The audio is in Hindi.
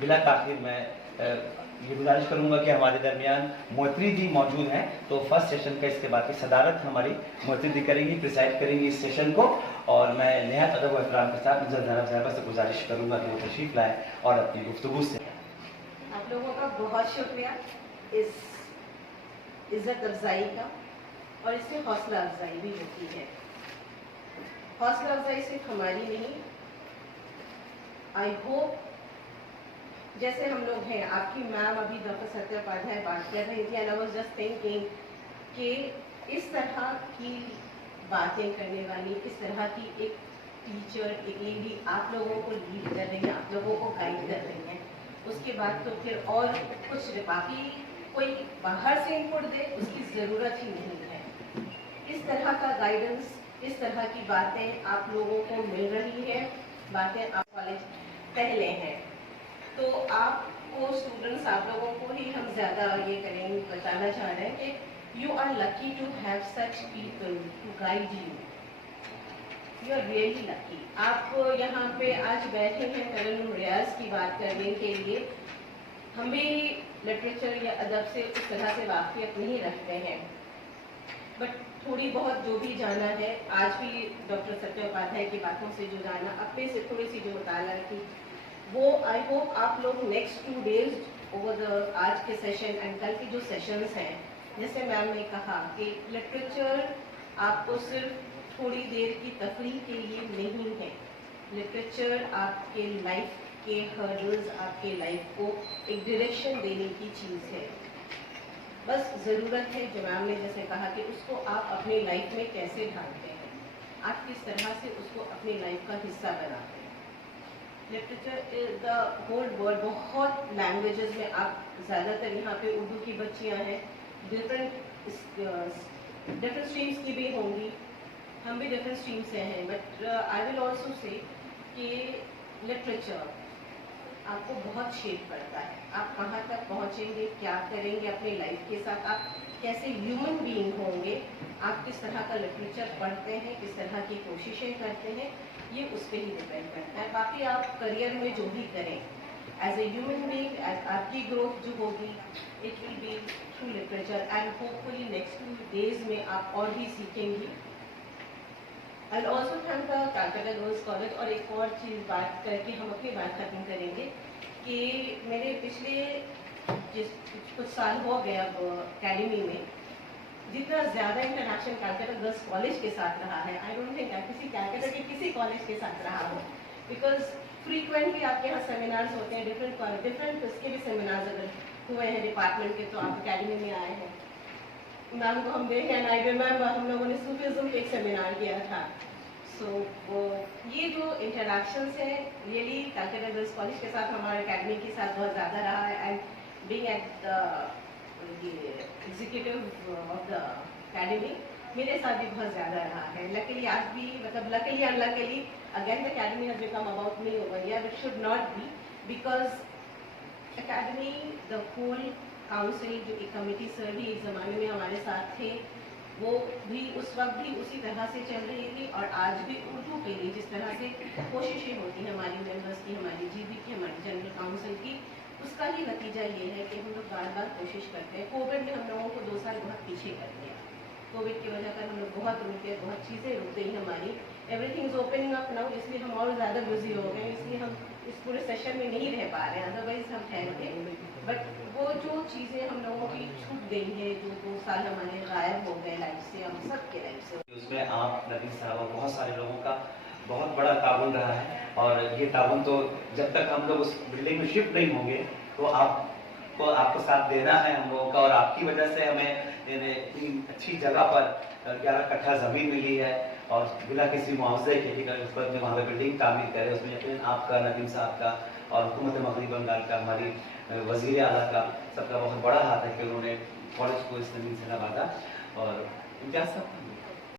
बिला ताखिर मैं ये गुजारिश करूंगा कि हमारे दरमियान मोहतरी जी मौजूद हैं, तो फर्स्ट सेशन का इसके बाद की सदारत हमारी मोहतरी जी करेंगी, प्रिसाइड करेंगी इस सेशन को। और मैं नहायत अदब व एहतराम के साथ ज़ैनब साहिबा से गुजारिश करूंगा कि वो तशरीफ़ लाएँ और अपनी गुफ्तगू से। आप लोगों का बहुत शुक्रिया इस इज्जत अफजाई का, और इससे हौसला अफजाई भी होती है। हौसला अफजाई सिर्फ हमारी नहीं, आई होप जैसे हम लोग हैं, आपकी मैम अभी डॉक्टर सत्या उपाध्याय बात कर रही थी, and I was just thinking कि इस तरह की बातें करने वाली, इस तरह की एक टीचर, एक लेडी आप लोगों को लीड कर रही है, आप लोगों को गाइड कर रही है, उसके बाद तो फिर और कुछ बाकी कोई बाहर से इनपुट दे उसकी ज़रूरत ही नहीं है। इस तरह का गाइडेंस, इस तरह की बातें आप लोगों को मिल रही है, बातें आप कॉलेज पहले हैं, तो आपको स्टूडेंट्स, आप लोगों को ही हम ज़्यादा ये करेंगे, बताना चाह रहे हैं कि you are lucky to have such people to guide you. You are really lucky. आप यहाँ पे आज बैठे हैं तरन्नुम रियाज की बात करने के लिए। हम भी लिटरेचर या अदब से उस तरह से वाकियत नहीं रखते हैं, बट थोड़ी बहुत जो भी जाना है, आज भी डॉक्टर सत्या उपाध्याय की बातों से जो जाना, अपने से थोड़ी सी जो मुताला की, वो आई होप आप लोग नेक्स्ट 2 डेज ओवर द आज के सेशन एंड कल के जो सेशंस हैं, जैसे मैम ने कहा कि लिटरेचर आपको सिर्फ थोड़ी देर की तफरीह के लिए नहीं है। लिटरेचर आपके लाइफ के हर्डल्स, आपके लाइफ को एक डायरेक्शन देने की चीज़ है। बस ज़रूरत है, जो मैम ने जैसे कहा, कि उसको आप अपनी लाइफ में कैसे ढालते हैं, आप किस तरह से उसको अपनी लाइफ का हिस्सा बनाते हैं। Literature is the whole world, बहुत लैंग्वेजेस में, आप ज़्यादातर यहाँ पे उर्दू की बच्चियाँ हैं, डिफरेंट स्ट्रीम्स की भी होंगी, हम भी डिफरेंट स्ट्रीम से हैं, but I will also say कि लिटरेचर आपको बहुत शेप करता है। आप कहाँ तक पहुँचेंगे, क्या करेंगे अपनी लाइफ के साथ, आप कैसे ह्यूमन बीइंग होंगे, आप किस तरह का लिटरेचर पढ़ते हैं, किस तरह की कोशिशें करते हैं, ये उस पर ही डिपेंड करता है। बाकी आप करियर में जो भी करें, एज ए ह्यूमन बीइंग, आपकी ग्रोथ जो होगी, it will be through literature, and hopefully next 2 days में आप और भी सीखेंगी। I also thank the Calcutta girls college. और एक और चीज़ बात करके हम अपनी बात खत्म करेंगे कि मेरे पिछले कुछ साल हो गए अब अकेडमी में, जितना ज़्यादा इंटरेक्शन कलकत्ता गर्ल्स कॉलेज के साथ रहा है, आई डोंट थिंक किसी कलकत्ता के किसी कॉलेज के साथ रहा हो, बिकॉज फ्रीक्वेंटली आपके यहाँ सेमिनार्स होते हैं, डिफरेंट उसके भी सेमिनार्स अगर हुए हैं डिपार्टमेंट के, तो आप अकेडमी में आए हैं। मैम को हम देखें, एंड आई रिमेंबर हम लोगों ने सूफिज्म पे एक सेमिनार किया था। सो ये जो इंटरेक्शंस हैं, रियली कलकत्ता गर्ल्स कॉलेज के साथ, हमारे अकेडमी के साथ बहुत ज़्यादा रहा है, and being at the executive of the academy मेरे साथ भी बहुत ज़्यादा रहा है। लकीली आज भी, मतलब luckily unluckily, again the academy has become about me over here, it should not be, because academy, the whole council, जो एक कमेटी सर भी एक ज़माने में हमारे साथ थे, वो भी उस वक्त भी उसी तरह से चल रही थी, और आज भी उर्दू के लिए जिस तरह से कोशिशें होती हैं हमारी मेंबर्स की, हमारी जीबी की, हमारी जनरल काउंसिल की, उसका ही नतीजा ये है कि हम लोग बार बार कोशिश करते हैं। कोविड में हम लोगों को 2 साल बहुत पीछे कर दिया, कोविड की वजह पर हम लोग बहुत रुके, बहुत चीज़ें रुक गई हमारी, everything is opening up now, इसलिए हम और ज़्यादा बिजी हो गए, इसलिए हम इस पूरे सेशन में नहीं रह पा रहे हैं, अदरवाइज हम ठहरते। बट वो जो चीज़ें हम लोगों की छूट गई है, जो 2 साल हमारे गायब हो गए लाइफ से, हम सब के लाइफ से, उसमें आप, नबील साहब और बहुत सारे लोगों का बहुत बड़ा ताउन रहा है, और ये ताउन तो जब तक हम लोग उस बिल्डिंग में शिफ्ट नहीं होंगे, तो आपको साथ देना है हम लोगों का, और आपकी वजह से हमें इतनी अच्छी जगह पर 11 कट्ठा ज़मीन मिली है, और बिना किसी मुआवजे के लिए उस पर वहाँ पर बिल्डिंग तामीर करें, उसमें यकीन आपका, नदीम साहब का, और हुकूमत मग़रिबी बंगाल का, हमारी वज़ीर आला का, सबका बहुत बड़ा हाथ है कि उन्होंने कॉलेज को इस ज़मीन से नवाजा। और इम्तियाज़ साहब